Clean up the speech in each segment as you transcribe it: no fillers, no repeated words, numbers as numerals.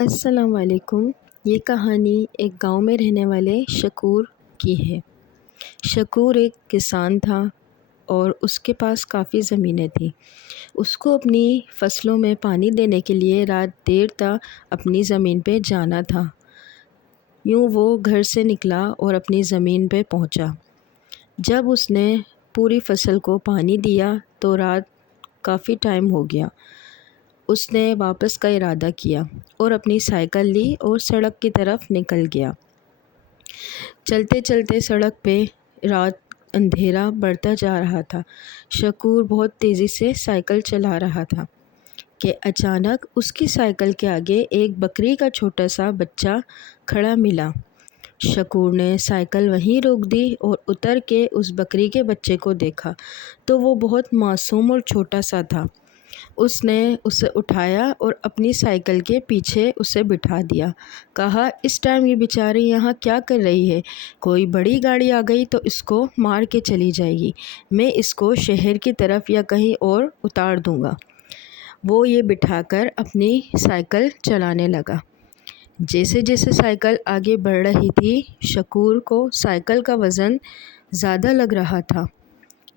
السلام علیکم۔ یہ کہانی ایک گاؤں میں رہنے والے شکور کی ہے۔ شکور ایک کسان تھا اور اس کے پاس کافی زمینیں تھیں۔ اس کو اپنی فصلوں میں پانی دینے کے لیے رات دیر تک اپنی زمین پہ جانا تھا۔ یوں وہ گھر سے نکلا اور اپنی زمین پہ پہنچا۔ جب اس نے پوری فصل کو پانی دیا تو رات کافی ٹائم ہو گیا۔ اس نے واپس کا ارادہ کیا اور اپنی سائیکل لی اور سڑک کی طرف نکل گیا۔ چلتے چلتے سڑک پہ رات اندھیرا بڑھتا جا رہا تھا۔ شکور بہت تیزی سے سائیکل چلا رہا تھا کہ اچانک اس کی سائیکل کے آگے ایک بکری کا چھوٹا سا بچہ کھڑا ملا۔ شکور نے سائیکل وہیں روک دی اور اتر کے اس بکری کے بچے کو دیکھا تو وہ بہت معصوم اور چھوٹا سا تھا۔ اس نے اسے اٹھایا اور اپنی سائیکل کے پیچھے اسے بٹھا دیا۔ کہا، اس ٹائم یہ بیچاری یہاں کیا کر رہی ہے؟ کوئی بڑی گاڑی آ گئی تو اس کو مار کے چلی جائے گی۔ میں اس کو شہر کی طرف یا کہیں اور اتار دوں گا۔ وہ یہ بٹھا کر اپنی سائیکل چلانے لگا۔ جیسے جیسے سائیکل آگے بڑھ رہی تھی، شکور کو سائیکل کا وزن زیادہ لگ رہا تھا۔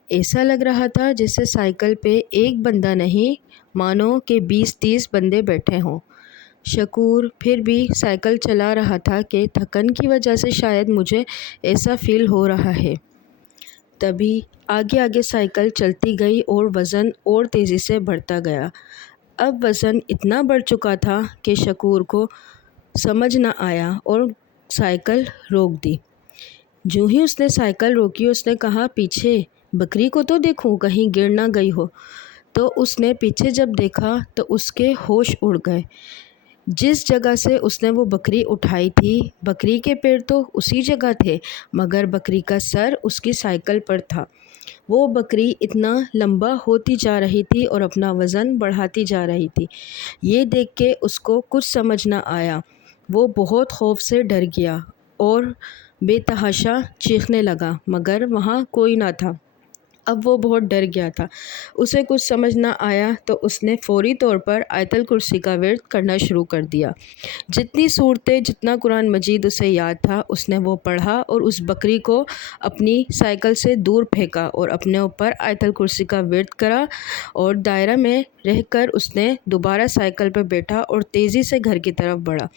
ایسا لگ رہا تھا جیسے سائیکل پہ ایک بندہ نہیں، مانو کہ 20-30 بندے بیٹھے ہوں۔ شکور پھر بھی سائیکل چلا رہا تھا کہ تھکن کی وجہ سے شاید مجھے ایسا فیل ہو رہا ہے۔ تبھی آگے آگے سائیکل چلتی گئی اور وزن اور تیزی سے بڑھتا گیا۔ اب وزن اتنا بڑھ چکا تھا کہ شکور کو سمجھ نہ آیا اور سائیکل روک دی۔ جو ہی اس نے سائیکل روکی، اس نے کہا، پیچھے بکری کو تو دیکھوں کہیں گر نہ گئی ہو۔ تو اس نے پیچھے جب دیکھا تو اس کے ہوش اڑ گئے۔ جس جگہ سے اس نے وہ بکری اٹھائی تھی، بکری کے پیر تو اسی جگہ تھے، مگر بکری کا سر اس کی سائیکل پر تھا۔ وہ بکری اتنا لمبا ہوتی جا رہی تھی اور اپنا وزن بڑھاتی جا رہی تھی۔ یہ دیکھ کے اس کو کچھ سمجھ نہ آیا۔ وہ بہت خوف سے ڈر گیا اور بے تحاشا چیخنے لگا، مگر وہاں کوئی نہ تھا۔ اب وہ بہت ڈر گیا تھا۔ اسے کچھ سمجھ نہ آیا تو اس نے فوری طور پر آیت الکرسی کا ورد کرنا شروع کر دیا۔ جتنی صورتیں، جتنا قرآن مجید اسے یاد تھا، اس نے وہ پڑھا اور اس بکری کو اپنی سائیکل سے دور پھینکا اور اپنے اوپر آیت الکرسی کا ورد کرا اور دائرہ میں رہ کر اس نے دوبارہ سائیکل پہ بیٹھا اور تیزی سے گھر کی طرف بڑھا۔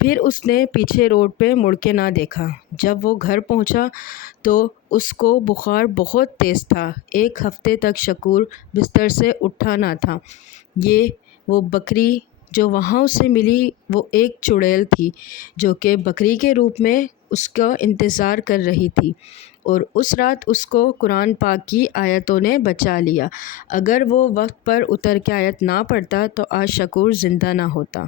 پھر اس نے پیچھے روڈ پہ مڑ کے نہ دیکھا۔ جب وہ گھر پہنچا تو اس کو بخار بہت تیز تھا۔ ایک ہفتے تک شکور بستر سے اٹھا نہ تھا۔ وہ بکری جو وہاں اسے ملی وہ ایک چڑیل تھی جو کہ بکری کے روپ میں اس کا انتظار کر رہی تھی، اور اس رات اس کو قرآن پاک کی آیتوں نے بچا لیا۔ اگر وہ وقت پر اتر کے آیت نہ پڑھتا تو آج شکور زندہ نہ ہوتا۔